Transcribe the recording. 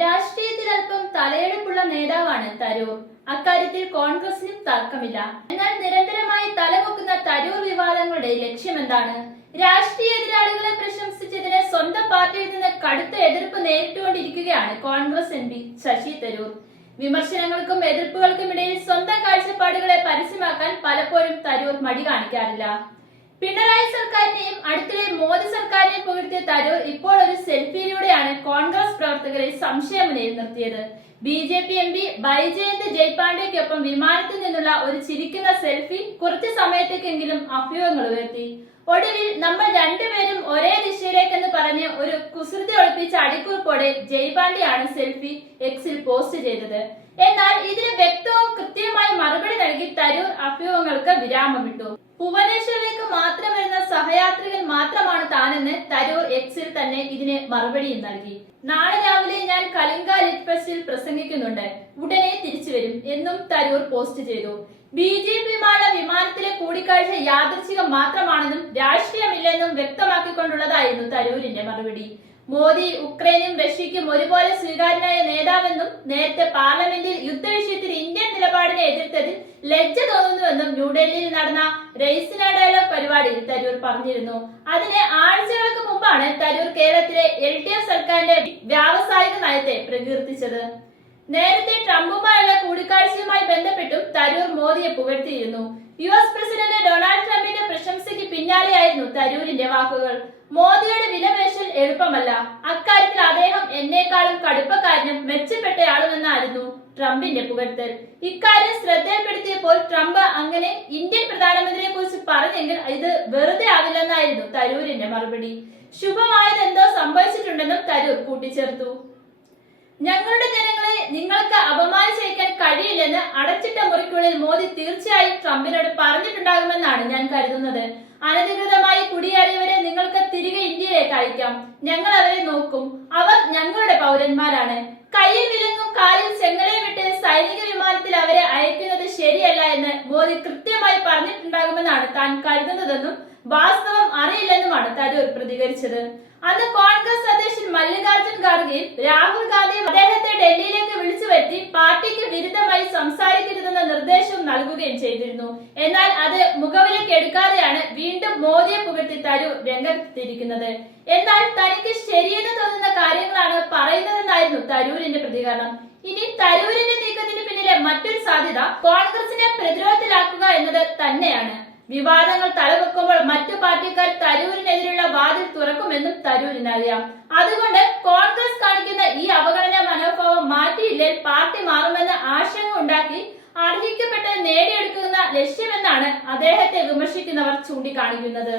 രാഷ്ട്രീയത്തിൽ അല്പം തലയെടുപ്പുള്ള നേതാവാണ് തരൂർ. അക്കാര്യത്തിൽ കോൺഗ്രസിനും തർക്കമില്ല. എന്നാൽ നിരന്തരമായി തലപൊക്കുന്ന തരൂർ വിവാദങ്ങളുടെ ലക്ഷ്യമെന്താണ്? രാഷ്ട്രീയ എതിരാളികളെ പ്രശംസിച്ചതിന് സ്വന്തം പാർട്ടിയിൽ നിന്ന് കടുത്ത എതിർപ്പ് നേരിട്ടുകൊണ്ടിരിക്കുകയാണ് കോൺഗ്രസ് എം പി ശശി തരൂർ. വിമർശനങ്ങൾക്കും എതിർപ്പുകൾക്കും ഇടയിൽ സ്വന്തം കാഴ്ചപ്പാടുകളെ പരസ്യമാക്കാൻ പലപ്പോഴും തരൂർ മടി കാണിക്കാറില്ല. പിണറായി സർക്കാരിനെയും അടുത്തിടെ മോദി സർക്കാരിനെയും പുകഴ്ത്തിയ തരൂർ ഇപ്പോൾ ഒരു സെൽഫിയിലൂടെയാണ് കോൺഗ്രസ് പ്രവർത്തകരെ സംശയമുനയിൽ നിർത്തിയത്. BJP MP ബൈജയന്ത് ജയ്പാണ്ഡെയ്ക്കൊപ്പം വിമാനത്തിൽ നിന്നുള്ള ഒരു ചിരിക്കുന്ന സെൽഫി കുറച്ചു സമയത്തേക്കെങ്കിലും അഭ്യൂഹങ്ങൾ ഉയർത്തി. ഒടുവിൽ നമ്മൾ രണ്ടുപേരും ഒരേ ദിശയിലേക്കെന്ന് പറഞ്ഞ് ഒരു കുസൃതി ഒളിപ്പിച്ച അടിക്കുറിപ്പോടെ ജയ്പാണ്ഡെയാണ് സെൽഫി എക്സിൽ പോസ്റ്റ് ചെയ്തത്. എന്നാൽ ഇതിന് വ്യക്തവും കൃത്യമായി മറുപടി നൽകി തരൂർ അഭ്യൂഹങ്ങൾക്ക് വിരാമമിട്ടു. ഭുവനേശ്വറിലേക്ക് മാത്രം വരുന്ന സഹയാത്രികൻ മാത്രമാണ് താനെന്ന് തരൂർ എക്സിൽ തന്നെ ഇതിന് മറുപടിയും നൽകി. നാളെ രാവിലെ ഞാൻ കലിംഗ ലിറ്റ് ഫെസ്റ്റിൽ പ്രസംഗിക്കുന്നുണ്ട്, ഉടനെ തിരിച്ചു വരും എന്നും തരൂർ പോസ്റ്റ് ചെയ്തു. BJPയുമായുള്ള വിമാനത്തിലെ കൂടിക്കാഴ്ച യാദൃച്ഛികം മാത്രമാണെന്നും രാഷ്ട്രീയമില്ലെന്നും വ്യക്തമാക്കിക്കൊണ്ടുള്ളതായിരുന്നു തരൂരിന്റെ മറുപടി. മോദി ഉക്രൈനും റഷ്യയ്ക്കും ഒരുപോലെ സ്വീകാര്യനായ നേതാവെന്നും നേരത്തെ പാർലമെന്റിൽ യുദ്ധവിഷയത്തിൽ ഇന്ത്യൻ നിലപാടിനെ എതിർത്തതിൽ ലജ്ജ തോന്നുന്നുവെന്നും ന്യൂഡൽഹിയിൽ നടന്ന റെയ്സിന ഡയലോഗ് പരിപാടിയിൽ തരൂർ പറഞ്ഞിരുന്നു. അതിന് ആഴ്ചകൾക്ക് മുമ്പാണ് തരൂർ കേരളത്തിലെ LDF സർക്കാരിന്റെ വ്യാവസായിക നയത്തെ പ്രകീർത്തിച്ചത്. നേരത്തെ ട്രംപുമായുള്ള കൂടിക്കാഴ്ചയുമായി ബന്ധപ്പെട്ടും തരൂർ മോദിയെ പുകഴ്ത്തിയിരുന്നു. US പ്രസിഡന്റ് ഡൊണാൾഡ് ട്രംപിന്റെ പ്രശംസയ്ക്ക് പിന്നാലെയായിരുന്നു തരൂരിന്റെ വാക്കുകൾ. മോദിയുടെ വിലപേശൽ എളുപ്പമല്ല, അക്കാര്യത്തിൽ അദ്ദേഹം എന്നേക്കാളും കടുപ്പക്കാരനും മെച്ചപ്പെട്ടയാളുമെന്നായിരുന്നു ട്രംപിന്റെ പുകഴ്ത്തൽ. ഇക്കാര്യം ശ്രദ്ധയിൽപ്പെടുത്തിയപ്പോൾ ട്രംപ് അങ്ങനെ ഇന്ത്യൻ പ്രധാനമന്ത്രിയെ കുറിച്ച് പറഞ്ഞെങ്കിൽ ഇത് വെറുതെ ആവില്ലെന്നായിരുന്നു തരൂരിന്റെ മറുപടി. ശുഭമായതെന്തോ സംഭവിച്ചിട്ടുണ്ടെന്നും തരൂർ കൂട്ടിച്ചേർത്തു. ഞങ്ങളുടെ ജനങ്ങളെ നിങ്ങൾക്ക് അപമാനിച്ചേക്കാൻ കഴിയില്ലെന്ന് അടച്ചിട്ട മുറിക്കുള്ളിൽ മോദി തീർച്ചയായും ട്രംപിനോട് പറഞ്ഞിട്ടുണ്ടാകുമെന്നാണ് ഞാൻ കരുതുന്നത്. അനധികൃതമായി കുടിയേറിയവരെ നിങ്ങൾക്ക് തിരികെ ഇന്ത്യയിലേക്ക് അയക്കാം, ഞങ്ങൾ അവരെ നോക്കും, അവർ ഞങ്ങളുടെ പൗരന്മാരാണ്. കയ്യിൽ വിലങ്ങും കാലിൽ ചെങ്ങലയും വിട്ട് സൈനിക വിമാനത്തിൽ അവരെ അയക്കുന്നത് ശരിയല്ല എന്ന് മോദി കൃത്യമായി പറഞ്ഞിട്ടുണ്ടാകുമെന്നാണ് താൻ കരുതുന്നതെന്നും വാസ്തവം അറിയില്ലെന്നുമാണ് തരൂർ പ്രതികരിച്ചത്. അന്ന് കോൺഗ്രസ് അധ്യക്ഷൻ മല്ലികാർജുൻ ഖാർഗെയും രാഹുൽ ഗാന്ധിയും അദ്ദേഹത്തെ ഡൽഹിയിലേക്ക് വിളിച്ചു വരുത്തി പാർട്ടിക്ക് വിരുദ്ധമായി സംസാരിക്കരുതെന്ന നിർദ്ദേശവും നൽകുകയും ചെയ്തിരുന്നു. എന്നാൽ അത് മുഖവിലേക്ക് എടുക്കാതെയാണ് വീണ്ടും മോദിയെ പുകഴ്ത്തി തരൂർ രംഗത്തെത്തിയിരിക്കുന്നത്. എന്നാൽ തനിക്ക് ശരിയെന്ന് തോന്നുന്ന കാര്യങ്ങളാണ് പറയുന്നതെന്നായിരുന്നു തരൂരിന്റെ പ്രതികരണം. ഇനി തരൂരിന്റെ നീക്കത്തിന് പിന്നിലെ മറ്റൊരു സാധ്യത കോൺഗ്രസിനെ പ്രതിരോധത്തിലാക്കുക എന്നത് തന്നെയാണ്. വിവാദങ്ങൾ തലവെക്കുമ്പോൾ മറ്റു പാർട്ടിക്കാർ തരൂരിനെതിരെയുള്ള വാതിൽ തുറക്കുമെന്നും തരൂരിനറിയാം. അതുകൊണ്ട് കോൺഗ്രസ് കാണിക്കുന്ന ഈ അവഗണന മനോഭാവം മാറ്റിയില്ലേ പാർട്ടി മാറുമെന്ന ആശങ്ക ഉണ്ടാക്കി അർഹിക്കപ്പെട്ടത് നേടിയെടുക്കുന്ന ലക്ഷ്യമെന്നാണ് അദ്ദേഹത്തെ വിമർശിക്കുന്നവർ ചൂണ്ടിക്കാണിക്കുന്നത്.